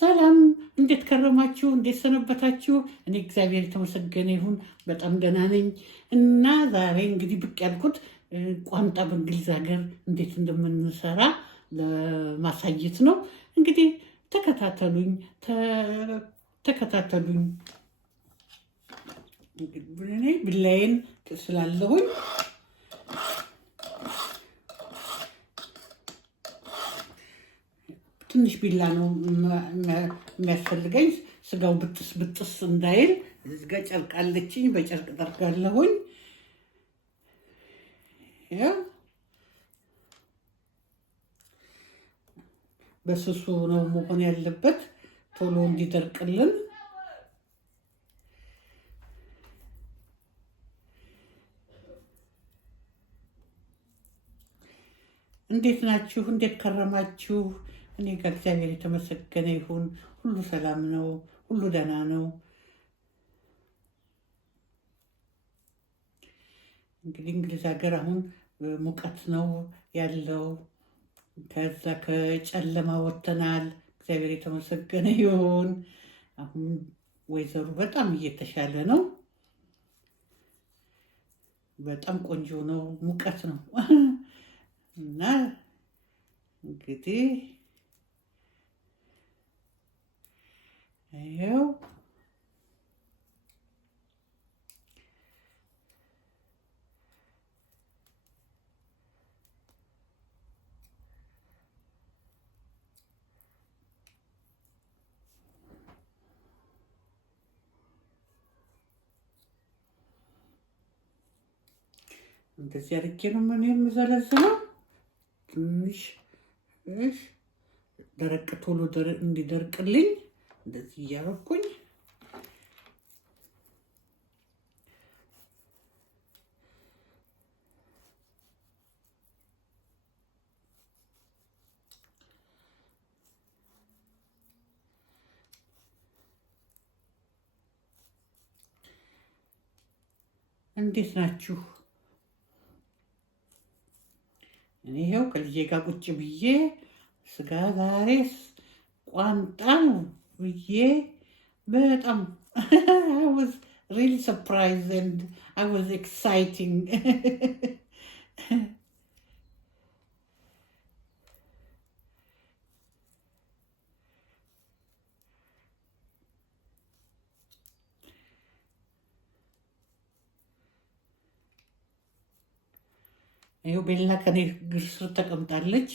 ሰላም እንዴት ከረማችሁ? እንዴት ሰነበታችሁ? እኔ እግዚአብሔር የተመሰገነ ይሁን በጣም ደህና ነኝ። እና ዛሬ እንግዲህ ብቅ ያልኩት ቋንጣ በእንግሊዝ ሀገር እንዴት እንደምንሰራ ለማሳየት ነው። እንግዲህ ተከታተሉኝ ተከታተሉኝ። እኔ ብላዬን ስላለሁኝ ትንሽ ቢላ ነው የሚያስፈልገኝ። ስጋው ብጥስ ብጥስ እንዳይል እዚህ ጋር ጨርቅ አለችኝ፣ በጨርቅ ጠርጋለሁኝ። በስሱ ነው መሆን ያለበት ቶሎ እንዲደርቅልን። እንዴት ናችሁ? እንዴት ከረማችሁ? እኔ ጋር እግዚአብሔር የተመሰገነ ይሁን ሁሉ ሰላም ነው፣ ሁሉ ደህና ነው። እንግዲህ እንግሊዝ ሀገር አሁን ሙቀት ነው ያለው። ከዛ ከጨለማ ወጥተናል። እግዚአብሔር የተመሰገነ ይሁን። አሁን ወይዘሩ በጣም እየተሻለ ነው። በጣም ቆንጆ ነው። ሙቀት ነው እና እንግዲህ ይኸው እንደዚህ አድርጌ ነው ምን የምዘለዝለው። ትንሽ ደረቅ ቶሎ እንዲደርቅልኝ እንደዚህ እያደረኩኝ እንዴት ናችሁ? እኔ ይኸው ከልጄ ጋር ቁጭ ብዬ ስጋ ዛሬ ቋንጣ ነው ብዬ በጣም I was really surprised and I was exciting. ይኸው ቤላ ከኔ እግር ስር ተቀምጣለች።